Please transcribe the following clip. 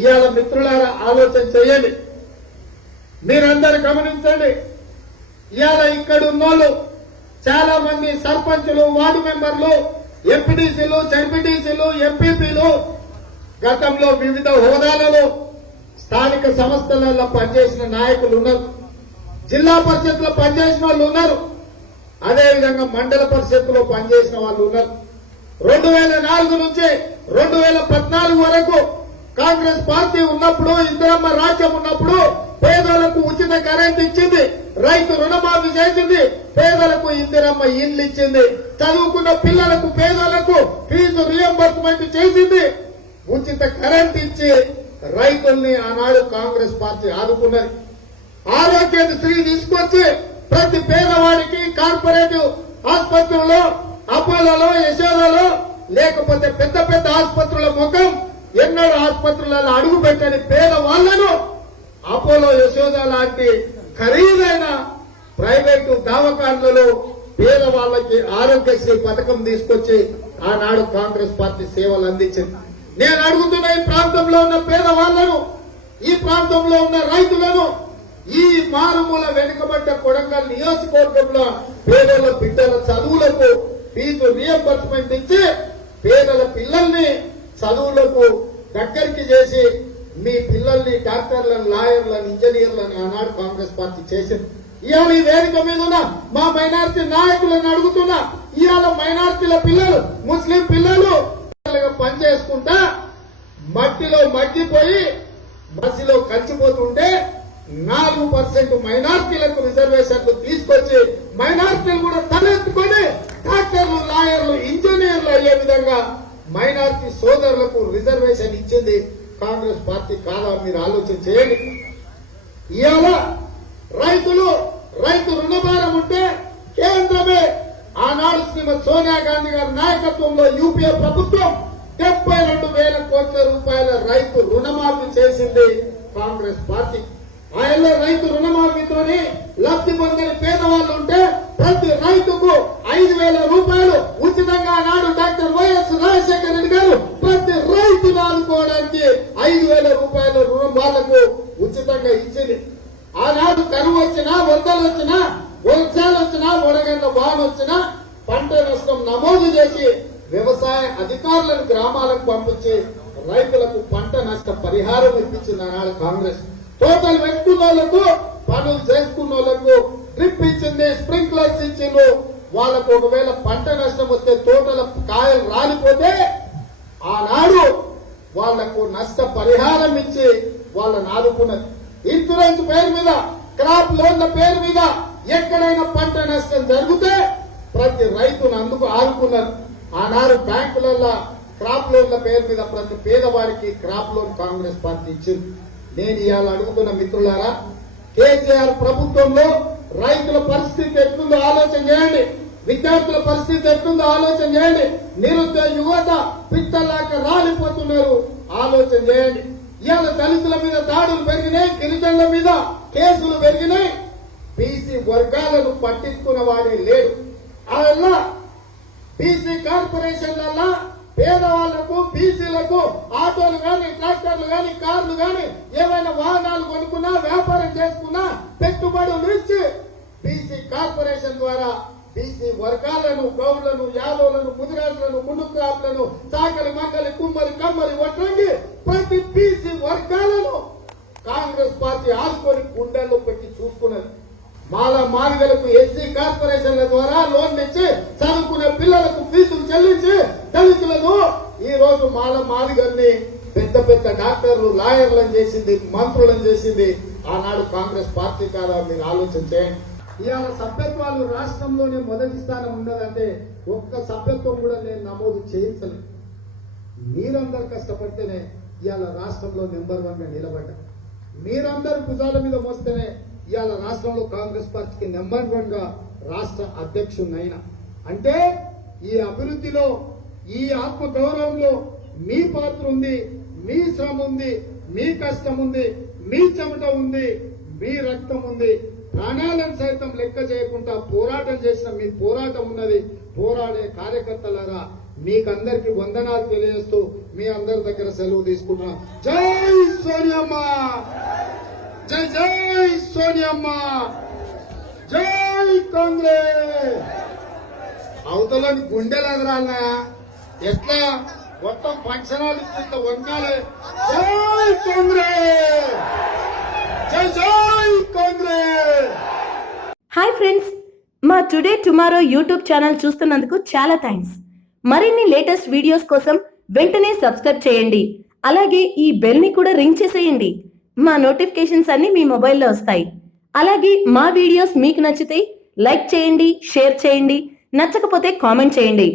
ఇవాళ మిత్రులారా ఆలోచన చేయండి. మీరందరూ గమనించండి. ఇవాళ ఇక్కడ ఉన్నోళ్ళు చాలా మంది సర్పంచులు, వార్డు మెంబర్లు, ఎంపీటీసీలు, జడ్పీటీసీలు, ఎంపీపీలు గతంలో వివిధ హోదాలలో స్థానిక సంస్థలలో పనిచేసిన నాయకులు ఉన్నారు. జిల్లా పరిషత్లో పనిచేసిన వాళ్ళు ఉన్నారు. అదేవిధంగా మండల పరిషత్తులో పనిచేసిన వాళ్ళు ఉన్నారు. 2004 నుంచి 2014 వరకు కాంగ్రెస్ పార్టీ ఉన్నప్పుడు, ఇందిరమ్మ రాజ్యం ఉన్నప్పుడు పేదలకు ఉచిత కరెంట్ ఇచ్చింది, రైతు రుణమాఫీ చేసింది, పేదలకు ఇందిరమ్మ ఇండ్లు ఇచ్చింది, చదువుకున్న పిల్లలకు పేదలకు ఫీజు రియంబర్స్మెంట్ చేసింది, ఉచిత కరెంట్ ఇచ్చి రైతుల్ని ఆనాడు కాంగ్రెస్ పార్టీ ఆదుకున్నది. ఆరోగ్యశ్రీ తీసుకొచ్చి ప్రతి పేదవాడికి కార్పొరేటివ్ ఆసుపత్రుల్లో, అపోలలో, యశోదలో, లేకపోతే పెద్ద పెద్ద ఆసుపత్రుల ముఖం ఎన్నడూ ఆసుపత్రులలో అడుగు పెట్టని పేదవాళ్లను అపోలో, యశోద లాంటి ఖరీదైన ప్రైవేటు దవాఖాన్లలో పేదవాళ్లకి ఆరోగ్యశ్రీ పథకం తీసుకొచ్చి ఆనాడు కాంగ్రెస్ పార్టీ సేవలు అందించింది. నేను అడుగుతున్న ఈ ప్రాంతంలో ఉన్న పేదవాళ్లను, ఈ ప్రాంతంలో ఉన్న రైతులను, ఈ మారుమూల వెనుకబడ్డ కొడంగల్ నియోజకవర్గంలో పేదల బిడ్డల చదువులకు ఫీజు రియంబర్స్మెంట్ ఇచ్చి పేదల పిల్లల్ని చదువులకు దగ్గరికి చేసి మీ పిల్లల్ని డాక్టర్లను, లాయర్లను, ఇంజనీర్లను ఆనాడు కాంగ్రెస్ పార్టీ చేసింది. ఇవాళ ఈ వేదిక మీద ఉన్న మా మైనార్టీ నాయకులను అడుగుతున్నా, ఇవాళ మైనార్టీల పిల్లలు, ముస్లిం పిల్లలు పనిచేసుకుంటా మట్టిలో మగ్గిపోయి బస్సులో కలిసిపోతుంటే 4% మైనార్టీలకు రిజర్వేషన్లు తీసుకొచ్చి మైనార్టీలు కూడా తలెత్తుకొని డాక్టర్లు, లాయర్లు, ఇంజనీర్లు అయ్యే విధంగా మైనార్టీ సోదరులకు రిజర్వేషన్ ఇచ్చింది కాంగ్రెస్ పార్టీ కాదా? మీరు ఆలోచన చేయండి. ఇవాళ రైతు రుణభారం ఉంటే కేంద్రమే ఆనాడు శ్రీమతి సోనియా గాంధీ గారి నాయకత్వంలో యూపీఏ ప్రభుత్వం 72,000 కోట్ల రూపాయల రైతు రుణమాఫీ చేసింది కాంగ్రెస్ పార్టీ. ఆయనలో రైతు రుణమాఫీతోని లబ్ధి పొందని పేదవాళ్ళు ఉంటే ప్రతి రైతుకు 5,000 రూపాయలు ఉచితంగా నాడు డాక్టర్ వైఎస్ రాజశేఖర రెడ్డి గారు ప్రతి రైతును ఆదుకోవడానికి 5,000 రూపాయల రుణం వాళ్లకు ఉచితంగా ఇచ్చింది. ఆనాడు కరువు వచ్చినా, వరదలు వచ్చినా, వర్షాలు వచ్చినా, వడగండ్ల వాన వచ్చినా పంట నష్టం నమోదు చేసి వ్యవసాయ అధికారులను గ్రామాలకు పంపించి రైతులకు పంట నష్ట పరిహారం ఇప్పించింది ఆనాడు కాంగ్రెస్. తోటలు పెట్టుకున్న వాళ్లకు, పనులు చేసుకున్న వాళ్లకు డ్రిప్ ఇచ్చింది, స్ప్రింక్లర్స్ ఇచ్చింది. వాళ్లకు ఒకవేళ పంట నష్టం వస్తే, తోటల కాయలు రాలిపోతే ఆనాడు వాళ్లకు నష్ట పరిహారం ఇచ్చి వాళ్ళని ఆదుకున్నది. ఇన్సూరెన్స్ పేరు మీద, క్రాప్ లోన్ల పేరు మీద ఎక్కడైనా పంట నష్టం జరిగితే ప్రతి రైతును అందుకు ఆదుకున్నారు. ఆనాడు బ్యాంకులలో క్రాప్ లోన్ల పేరు మీద ప్రతి పేదవారికి క్రాప్ లోన్ కాంగ్రెస్ పార్టీ ఇచ్చింది. నేను ఇవాళ అడుగుతున్న మిత్రులారా, కేసీఆర్ ప్రభుత్వంలో రైతుల పరిస్థితి ఎట్లుందో ఆలోచన చేయండి, విద్యార్థుల పరిస్థితి ఎట్లుందో ఆలోచన చేయండి, నిరుద్యోగ యువత పిట్టలాక రాలిపోతున్నారు, ఆలోచన చేయండి. ఇవాళ దళితుల మీద దాడులు పెరిగినాయి, గిరిజనుల మీద కేసులు పెరిగినాయి. బీసీ వర్గాలను పట్టించుకున్న వాడే లేడు. అలా బీసీ కార్పొరేషన్లలో పేదవాళ్లకు, బీసీలకు ఆటోలు గాని, ట్రాక్టర్లు గాని, కార్లు గాని, ఏమైనా వాహనాలు కొనుక్కున్నా, వ్యాపారం చేసుకున్నా పెట్టుబడులు ఇచ్చి బీసీ కార్పొరేషన్ ద్వారా బీసీ వర్గాలను, గౌడ్లను, యాదవులను, ముదిరాజులను, మునుక్రాపులను, సాకలి, మంగలి, కుమ్మరి, కమ్మరి, వడ్రంగి ప్రతి బీసీ వర్గాలను కాంగ్రెస్ పార్టీ ఆదుకొని గుండెల్లో పెట్టి చూసుకున్నది. మాదిగలకు ఎస్సీ కార్పొరేషన్ల ద్వారా లోన్లు ఇచ్చి చదువుకునే పిల్లలకు ఫీజులు చెల్లించి దళితులను ఈ రోజు మాదిగల్ని పెద్ద పెద్ద డాక్టర్లు, లాయర్లను చేసింది, మంత్రులను చేసింది ఆనాడు కాంగ్రెస్ పార్టీ కాదా? మీరు ఆలోచన చేయండి. ఇవాళ సభ్యత్వాలు రాష్ట్రంలోనే మొదటి స్థానం ఉన్నదంటే ఒక్క సభ్యత్వం కూడా నేను నమోదు చేయించలేదు. మీరందరూ కష్టపడితేనే ఇవాళ రాష్ట్రంలో నెంబర్ 1 గా నిలబడ్డా. మీరందరూ భుజాల మీద మోస్తేనే ఇవాళ రాష్ట్రంలో కాంగ్రెస్ పార్టీకి నెంబర్ 1 గా రాష్ట్ర అధ్యక్షుడినైనా. అంటే ఈ అభివృద్ధిలో, ఈ ఆత్మ గౌరవంలో మీ పాత్ర ఉంది, మీ శ్రమ ఉంది, మీ కష్టం ఉంది, మీ చెమట ఉంది, మీ రక్తం ఉంది. ప్రాణాలను సైతం లెక్క చేయకుండా పోరాటం చేసిన మీ పోరాటం ఉన్నది. పోరాడే కార్యకర్తలారా, మీకందరికి వందనాలు తెలియజేస్తూ మీ అందరి దగ్గర సెలవు తీసుకుంటున్నా. జై సోనియమ్మ, జై జై సోనియమ్మ, జై కాంగ్రెస్. అవతలని గుండెలు ఎదరాలనా ఎట్లా మొత్తం ఫంక్షన్ హాల్ ఇట్లా వంకాలే. జై కాంగ్రెస్, జై జై కాంగ్రెస్. హాయ్ ఫ్రెండ్స్, మా టుడే టుమారో యూట్యూబ్ ఛానల్ చూస్తున్నందుకు చాలా థ్యాంక్స్. మరిన్ని లేటెస్ట్ వీడియోస్ కోసం వెంటనే సబ్స్క్రైబ్ చేయండి. అలాగే ఈ బెల్ ని కూడా రింగ్ చేసేయండి. మా నోటిఫికేషన్స్ అన్ని మీ మొబైల్లో వస్తాయి. అలాగే మా వీడియోస్ మీకు నచ్చితే లైక్ చేయండి, షేర్ చేయండి, నచ్చకపోతే కామెంట్ చేయండి.